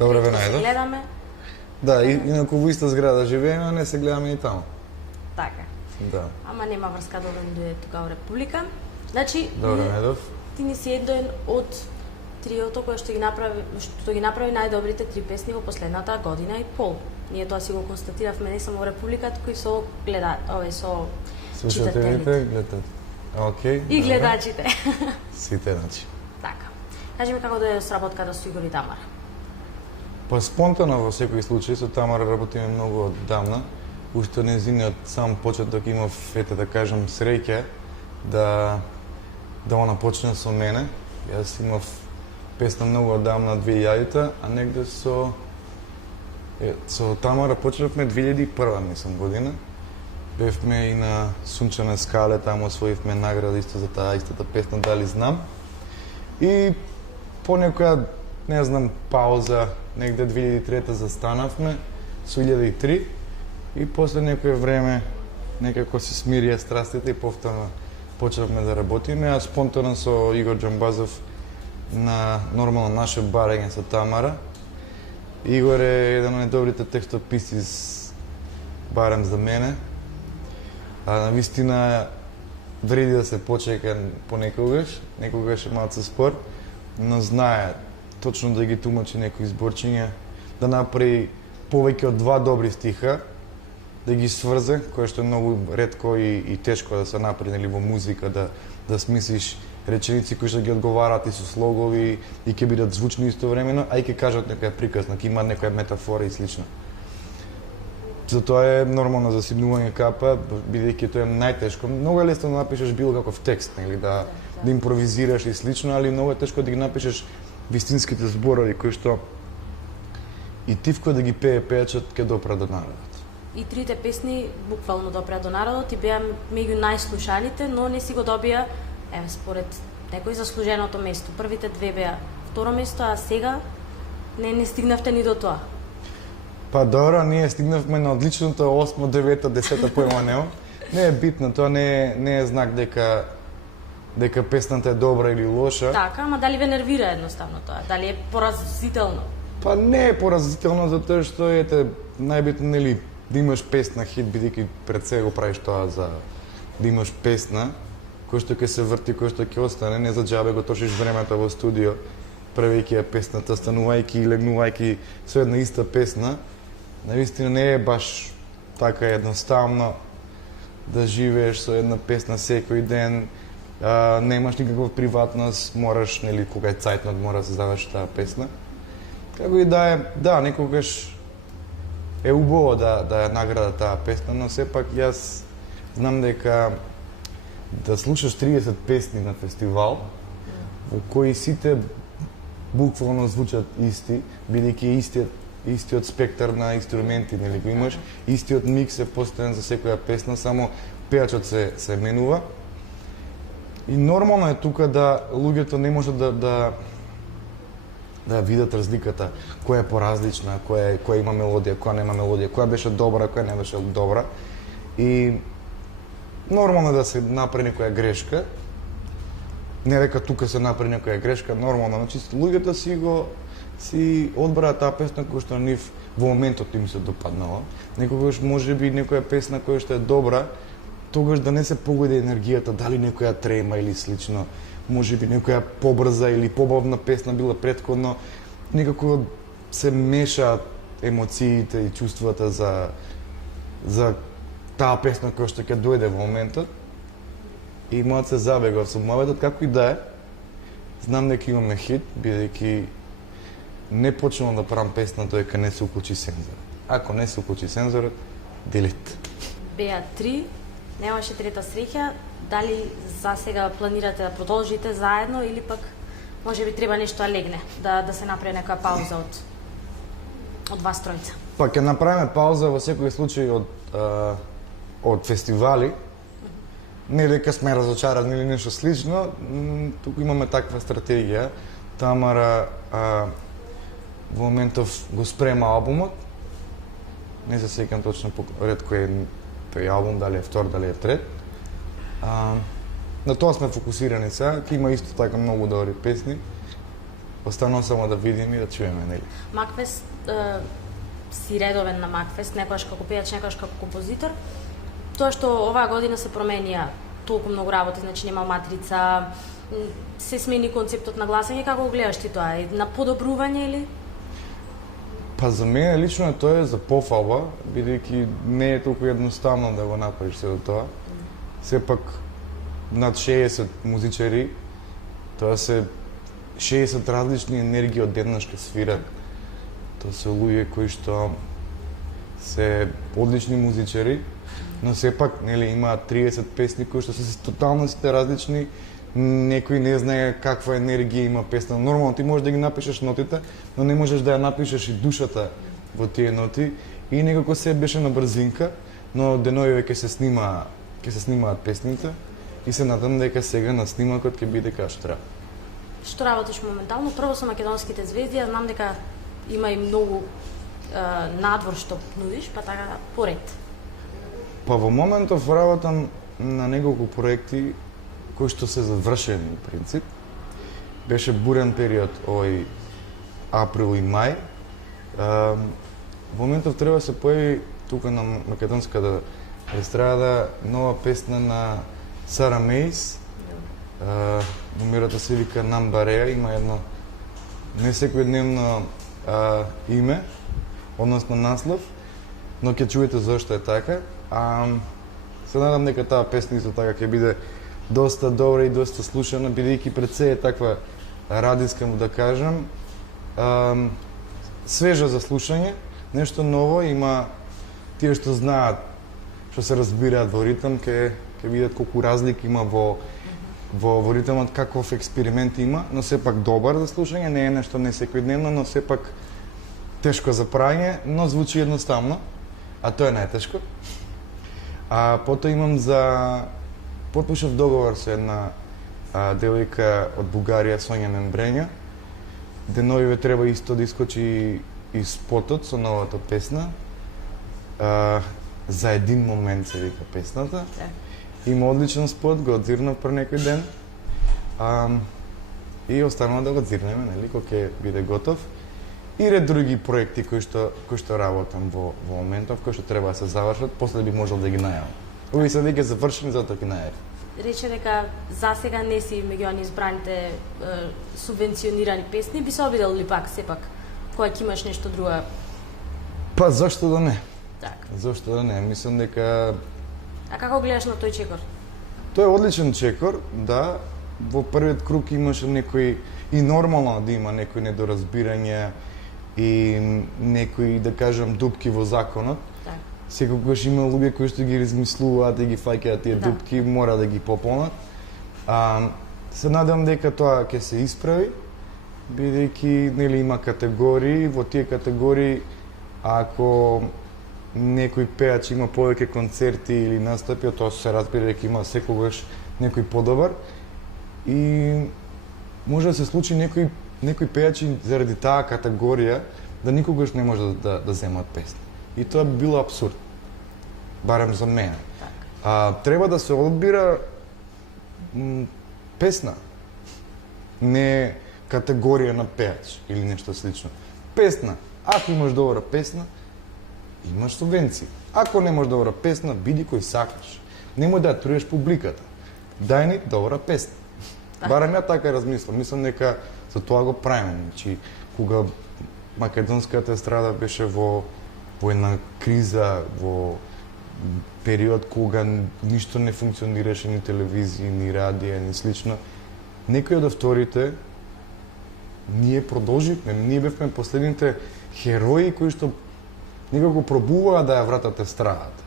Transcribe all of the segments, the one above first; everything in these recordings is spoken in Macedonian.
Добре ве Ретко се најдов. гледаме. Да, инаку во иста зграда живееме, а не се гледаме и таму. Така. Да. Ама нема врска да дојде тука во Република. Значи, Добре најдов. ти ни си еден од триото кој што ги направи најдобрите 3 песни во последната година и пол. Ние тоа си го констатиравме не само во Република, туку и со со Слушателите, читателите гледате. Океј. и гледачите. Сите, значи. Така. Кажи ми како дојде сработката со Игор и Тамара. Па спонтано во секој случај, со Тамара работиме многу оддавна. Уште незиниот сам почеток имав, ете да кажам, среќа да она почне со мене. Јас имав песна многу оддавна 2000-та, а негде со Тамара почнавме 2001 мислам година. Бевме и на Сунчана скале, таму освоивме награда исто за таа истата песна Дали знам. И по некоја, не знам, пауза, негде 2003 застанавме, со 2003 и после некое време некако се смирија страстите и повторно почнавме да работиме, а спонтано со Игор Џамбазов на нормално наше барење со Тамара. Игор е еден од најдобрите текстописци, барем за мене. А на вистина вреди да се почека некогаш е малце спор, но знае точно да ги тумачи некои зборчиња, да направи повеќе од 2 добри стиха, да ги сврзе, кое што е многу ретко и тешко да се направи нели во музика, да смислиш реченици кои што ги одговараат и со слогови и ќе бидат звучни истовремено, а и ќе кажат некоја приказна, ќе имаат некоја метафора и слично. Затоа е нормално за симнување капа, бидејќи тоа е најтешко. Многу е лесно да напишеш било каков текст, нели, да импровизираш и слично, али многу е тешко да ги напишеш вистинските зборови кои што и тивко да ги пее пејачот ќе допра до народот. И 3 песни буквално допреа до народот и беа меѓу најслушаните, но не си го добија, според некој заслуженото место. Првите 2 беа второ место, а сега не стигнавте ни до тоа. Па добро, ние стигнавме на одличното 8, 9, 10 поема нема. Не е битно, тоа не е знак дека песната е добра или лоша. Така, ама дали ве нервира едноставно тоа? Дали е поразително? Па не е поразително затоа што најбитно нели да имаш песна хит, бидејќи пред себе го правиш тоа за да имаш песна кој што ќе се врти, кој што ќе остане, не за џабе го трошиш времето во студио правејќи ја песната, станувајќи и легнувајќи со една иста песна. Навистина не е баш така едноставно да живееш со една песна секој ден, немаш никаква приватност, мораш, нели, кога е цајтнот, мора да се заврши таа песна. Како и да е, да, некогаш е убаво да ја награда таа песна, но сепак јас знам дека да слушаш 30 песни на фестивал, во кои сите буквално звучат исти, бидејќи истиот спектар на инструменти, нели го имаш, истиот микс е постојан за секоја песна, само пејачот се менува. И нормално е тука да луѓето не можат да видат разликата, која е поразлична, која има мелодија, која нема мелодија, која беше добра, која не беше добра. И нормално да се направи некоја грешка. Не дека тука се направи некоја грешка, нормално, значи луѓето си одбраа таа песна која што нив во моментот им се допаднала. Некогаш можеби некоја песна која што е добра, тогаш да не се погоди енергијата, дали некоја трема или слично, можеби некоја побрза или побавна песна била претходно, некако се мешаат емоциите и чувствата за таа песна која што ќе дојде во моментот. И мојот се забегав со мојот, како и да е, знам дека имаме хит, бидејќи не почнувам да правам песна додека не се уклучи сензорот. Ако не се уклучи сензорот, делит. Беа 3, немаше трета среќа, дали за сега планирате да продолжите заедно или пак можеби треба нешто да легне, да се направи некоја пауза од вас тројца? Па ќе направиме пауза во секој случај од фестивали. Не дека сме разочарани или нешто слично, туку имаме таква стратегија. Тамара во моментов го спрема албумот. Не се сеќам точно по ред кој е тој албум, дали е втор, дали е трет. На тоа сме фокусирани сега, ќе има исто така многу добри песни. останува само да видиме и да чуеме, нели? Макфест, си редовен на Макфест, некојаш како пејач, некојаш како композитор. Тоа што оваа година се променија толку многу работи, значи нема матрица, се смени концептот на гласање, како го гледаш ти тоа? Е на подобрување или? Па за мене лично тоа е за пофалба, бидејќи не е толку едноставно да го направиш се до тоа. Сепак над 60 музичари, тоа се 60 различни енергии одеднаш ке свират. Тоа се луѓе кои што се одлични музичари, но сепак нели имаат 30 песни кои што се тотално сите различни. Некој не знае каква енергија има песна. Нормално ти можеш да ги напишеш нотите, но не можеш да ја напишеш и душата во тие ноти. И некако се беше на брзинка, но денојуве ќе се снимаат песните и се надам дека сега на снимакот ќе биде како што треба. Што работиш моментално? Прво со македонските звезди, ја знам дека има и многу надвор што нудиш, па така поред. Па во моментов работам на неколку проекти кои што се завршени во принцип. Беше бурен период овој април и мај. Во моментов треба да се појави тука на македонската естрада нова песна на Сара Мейс. Номерата се вика Намбареа, има едно не секојдневно име, односно наслов, но ќе чуете зашто е така. Се надам дека таа песна исто така ќе биде доста добра и доста слушана, бидејќи пред се е таква радиска, да кажам, свежа за слушање, нешто ново, има тие што знаат, што се разбираат во ритм, ќе видат колку разлики има во ритмот, каков експеримент има, но сепак добар за слушање, не е нешто не секојдневно, но сепак тешко за прање, но звучи едноставно, а тоа е најтешко. Потоа имам потпишав договор со една девојка од Бугарија, Сонја Мембрења. Денојуве треба исто да искочи и спотот со новата песна. За един момент се вика песната. Има одличен спот, го одзирнав пред некој ден. И останува да го одзирнеме, нели, кога ќе биде готов. И ред други проекти кои што работам во моментов, кои што треба да се завршат, после би можел да ги најавам. Ови се веќе завршени, затоа ги најави. Рече дека засега не си меѓу они избраните субвенционирани песни, би се обидел ли пак сепак кога ќе имаш нешто друго? Па зашто да не? Така. Зашто да не? Мислам дека А како гледаш на тој чекор? тој е одличен чекор, да. Во првиот круг имаше некои и нормално да има некои недоразбирања и некои, да кажам, дупки во законот. Так. Секогаш има луѓе кои што ги размислуваат и ги фаќаат тие дупки, мора да ги пополнат. Се надам дека тоа ќе се исправи, бидејќи нели има категории, во тие категории ако некој пеач има повеќе концерти или настапи, тоа се разбира дека има секогаш некој подобар и може да се случи некои пеачи заради таа категорија да никогаш не може да земат песни. И тоа би било апсурд. Барем за мене. Треба да се одбира песна. Не категорија на пеач или нешто слично. Песна. Ако имаш добра песна, имаш субвенции. Ако немаш добра песна, биди кој сакаш. Немој да ја труеш публиката. Дај ни добра песна. Барем ја така размислам. Мислам дека за тоа го правиме. Значи, кога македонската естрада беше во една криза, во период кога ништо не функционираше, ни телевизија, ни радија, ни слично, некои од авторите ние продолживме, ние бевме последните херои кои што некако пробуваа да ја вратат естрадата.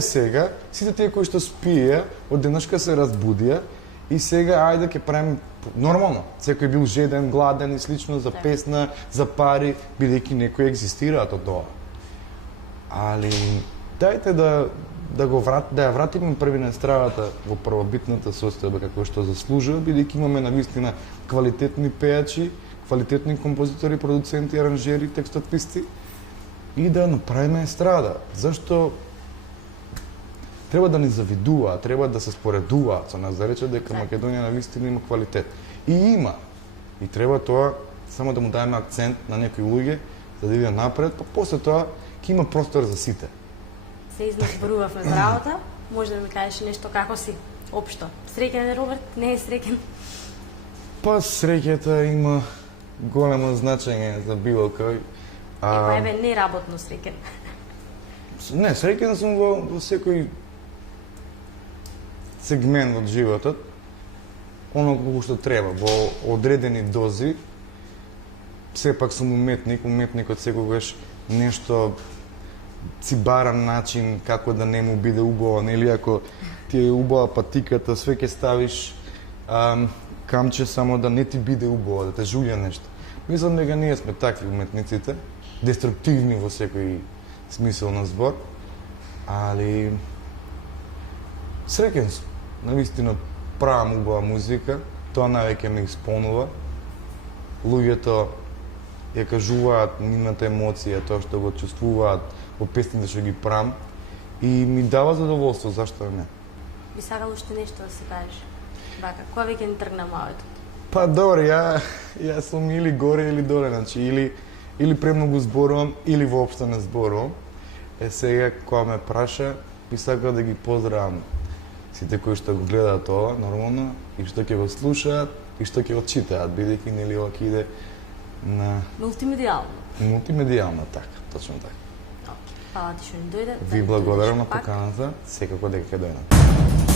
Сега, сите тие кои што спија, од денешка се разбудија и сега ајде ќе правиме нормално. Секој бил жеден, гладен и слично за песна, за пари, бидејќи некои екзистираат од тоа. Али дајте да ја вратиме први на естрадата во првобитната состојба како што заслужува, бидејќи имаме навистина квалитетни пеачи, квалитетни композитори, продуценти, аранжери, текстописци и да направиме естрада. Зашто треба да ни завидуваат, треба да се споредуваат со нас, да рече дека Македонија навистина има квалитет. И има. И треба тоа само да му даеме акцент на некои луѓе, за да иде напред, па после тоа ќе има простор за сите. Се изназборувавме за работа, може да ми кажеш нешто како си, општо. Среќен е Роберт, не е среќен? Па среќата има големо значење за било кој. Па еве неработно среќен. Не, среќен сум во секој сегмент од животот, оно колку што треба, во одредени дози. Сепак сум уметник, уметникот секогаш нешто си бара начин како да не му биде убаво, нели ако ти е убава патиката, све ќе ставиш камче само да не ти биде убаво, да те жулја нешто. Мислам дека ние сме такви уметниците, деструктивни во секој смисол на збор, али среќен сум. Навистина правам убава музика, тоа највеќе ме исполнува. Луѓето ја кажуваат нивната емоција, тоа што го чувствуваат во песните што ги правам и ми дава задоволство, зашто не. Би сакал уште нешто да се кажеш? Вака, која веќе ни тргна малото? Па добро, ја сум или горе или доле, значи или премногу зборувам или воопшто не зборувам. Сега кога ме праша, би сакал да ги поздравам сите кои што го гледаат ова, нормално, и што ќе го слушаат, и што ќе го читаат, бидејќи нели ова ќе иде на Мултимедијално. Мултимедијално, така, точно така. Фала ти што ни дојде. Ви благодарам на поканата, секако дека ќе дојдам.